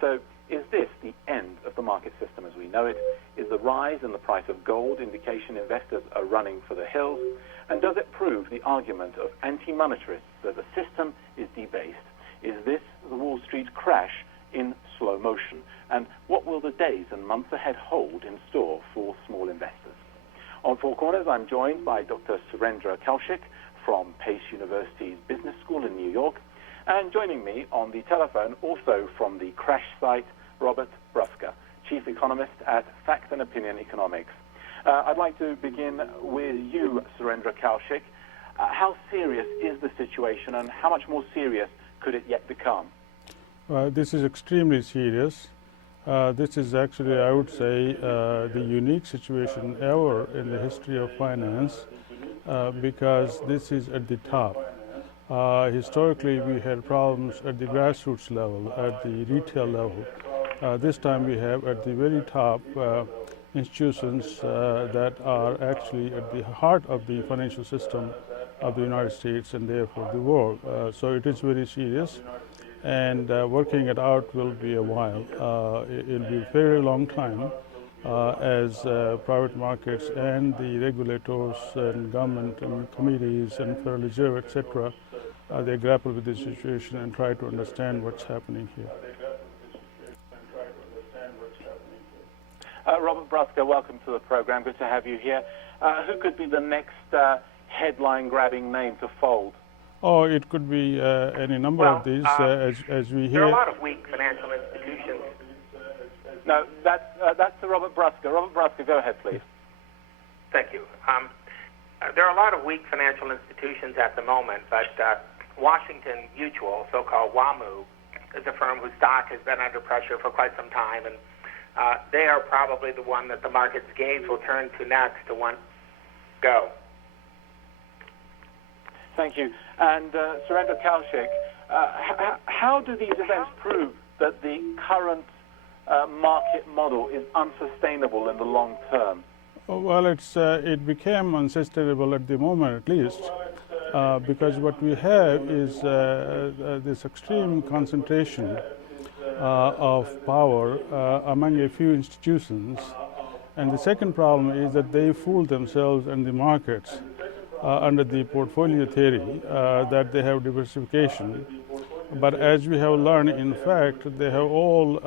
So is this the end of the market system as we know it? Is the rise in the price of gold indication investors are running for the hills? And does it prove the argument of anti-monetarists that the system is debased? Is this the Wall Street crash in slow motion? And what will the days and months ahead hold in store for small investors? On Four Corners, I'm joined by Dr. Surendra Kaushik from Pace University's Business School in New York, and joining me on the telephone, also from the crash site, Robert Brusca, Chief Economist at Fact and Opinion Economics. I'd like to begin with you, Surendra Kaushik. How serious is the situation, and how much more serious could it yet become? This is extremely serious. This is actually, I would say, the unique situation ever in the history of finance, because this is at the top. Historically, we had problems at the grassroots level, at the retail level. This time we have at the very top institutions that are actually at the heart of the financial system of the United States and therefore the world. So it is very serious, and working it out will be a while. It will be a very long time as private markets and the regulators and government and committees and Federal Reserve, etc., they grapple with this situation and try to understand what's happening here. Robert Brusca, welcome to the program. Good to have you here. Who could be the next headline-grabbing name to fold? Oh, it could be any number of these, as we hear. There are a lot of weak financial institutions. No, that's Robert Brusca. Robert Brusca, go ahead, please. Thank you. There are a lot of weak financial institutions at the moment, but Washington Mutual, so-called WAMU, is a firm whose stock has been under pressure for quite some time, and they are probably the one that the market's gaze will turn to next to want go. Thank you. And Surendra Kaushik, how do these events prove that the current market model is unsustainable in the long term? Well, it became unsustainable at the moment, at least, because what we have is this extreme concentration of power among a few institutions. And the second problem is that they fool themselves and the markets under the portfolio theory that they have diversification. But as we have learned, in fact, they have all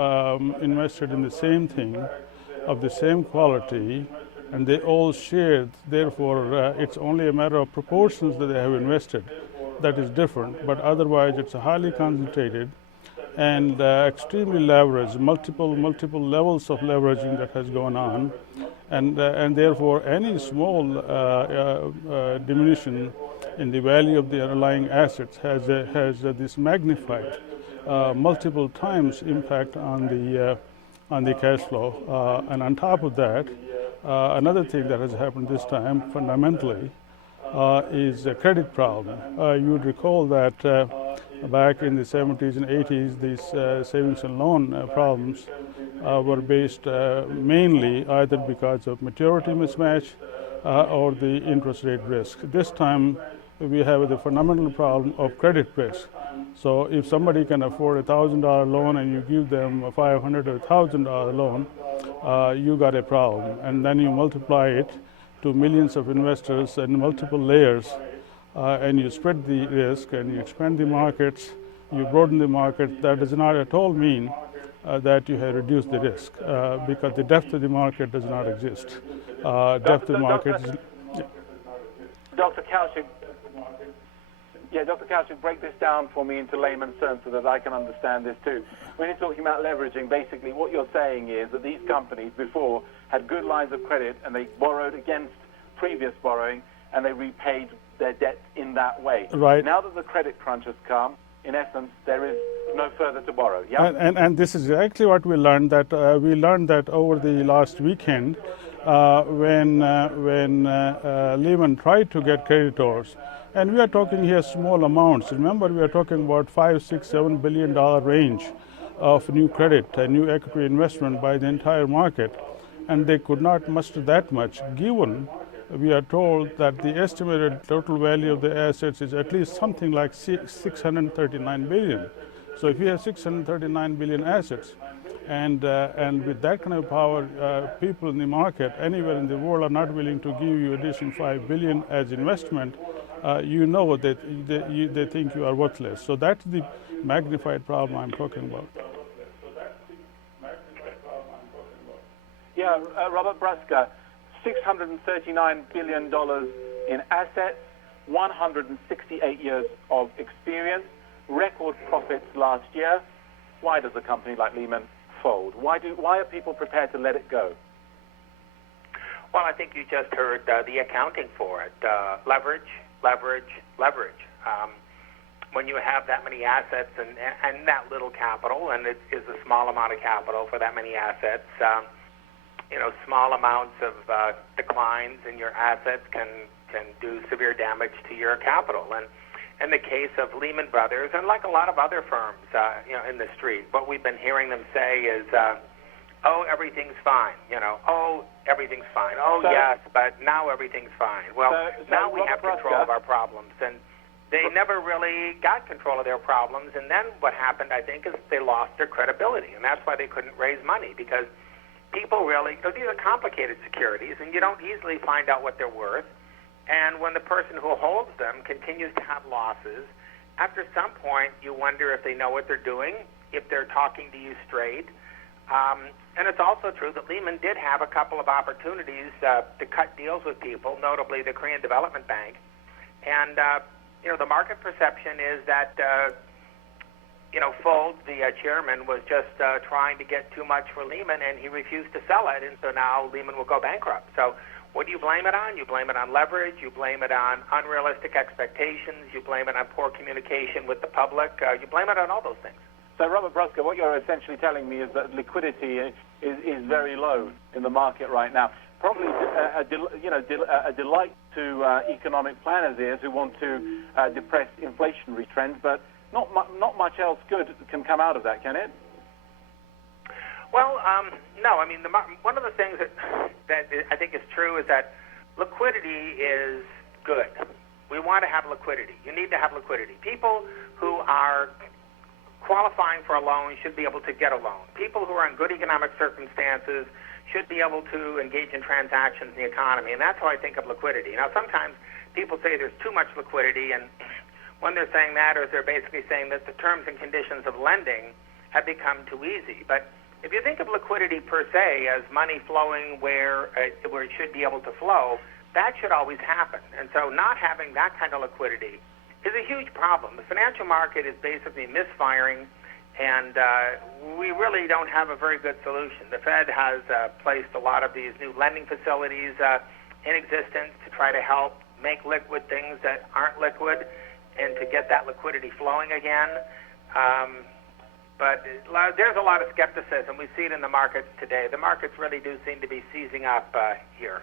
invested in the same thing of the same quality, and they all share. Therefore, it's only a matter of proportions that they have invested that is different. But otherwise, it's a highly concentrated and extremely leveraged, multiple levels of leveraging that has gone on, and therefore any small diminution in the value of the underlying assets has this magnified multiple times impact on the cash flow. And on top of that, another thing that has happened this time fundamentally is a credit problem. You would recall that back in the 70s and 80s, these savings and loan problems were based mainly either because of maturity mismatch or the interest rate risk. This time we have the fundamental problem of credit risk. So if somebody can afford a $1,000 loan and you give them a $500 or $1,000 loan, you got a problem. And then you multiply it to millions of investors and multiple layers, and you spread the risk and you expand the markets, you broaden the market. That does not at all mean that you have reduced the risk, because the depth of the market does not exist. Depth of the market is... Dr. Kaushik, Dr. Kaushik, break this down for me into layman's terms so that I can understand this too. When you're talking about leveraging, basically what you're saying is that these companies before had good lines of credit and they borrowed against previous borrowing and they repaid their debt in that way. Right. Now that the credit crunch has come, in essence, there is no further to borrow. Yeah. And this is exactly what we learned. That over the last weekend, when Lehman tried to get creditors, and we are talking here small amounts. Remember, we are talking about $5, $6, $7 billion range of new credit and new equity investment by the entire market, and they could not muster that much, given we are told that the estimated total value of the assets is at least something like 639 billion. So if you have 639 billion assets, and with that kind of power, people in the market anywhere in the world are not willing to give you additional 5 billion as investment, you know that they think you are worthless. So that's the magnified problem I'm talking about. Yeah, Robert Bruska, $639 billion in assets, 168 years of experience, record profits last year. Why does a company like Lehman fold? Why are people prepared to let it go? Well, I think you just heard the accounting for it. Leverage, leverage, leverage. When you have that many assets and that little capital, and it is a small amount of capital for that many assets, small amounts of declines in your assets can do severe damage to your capital. And in the case of Lehman Brothers, and like a lot of other firms, in the street, what we've been hearing them say is, "Oh, everything's fine." "Oh, everything's fine." "Oh, yes, but now everything's fine." Well, now we have control of our problems, and they never really got control of their problems. And then what happened, I think, is they lost their credibility, and that's why they couldn't raise money, because people really, these are complicated securities, and you don't easily find out what they're worth. And when the person who holds them continues to have losses, after some point you wonder if they know what they're doing, if they're talking to you straight. And it's also true that Lehman did have a couple of opportunities to cut deals with people, notably the Korean Development Bank. And, the market perception is that, Fold, the chairman, was just trying to get too much for Lehman, and he refused to sell it, and so now Lehman will go bankrupt. So what do you blame it on? You blame it on leverage. You blame it on unrealistic expectations. You blame it on poor communication with the public. You blame it on all those things. So, Robert Bruska, what you're essentially telling me is that liquidity is very low in the market right now. Probably a delight to economic planners' ears who want to depress inflationary trends, but not much else good can come out of that, can it? Well, no. I mean, one of the things that I think is true is that liquidity is good. We want to have liquidity. You need to have liquidity. People who are qualifying for a loan should be able to get a loan. People who are in good economic circumstances should be able to engage in transactions in the economy, and that's how I think of liquidity. Now, sometimes people say there's too much liquidity, and when they're saying that, or they're basically saying that the terms and conditions of lending have become too easy. But if you think of liquidity per se as money flowing where it should be able to flow, that should always happen. And so not having that kind of liquidity is a huge problem. The financial market is basically misfiring, and we really don't have a very good solution. The Fed has placed a lot of these new lending facilities in existence to try to help make liquid things that aren't liquid and to get that liquidity flowing again. But there's a lot of skepticism. We see it in the markets today. The markets really do seem to be seizing up here.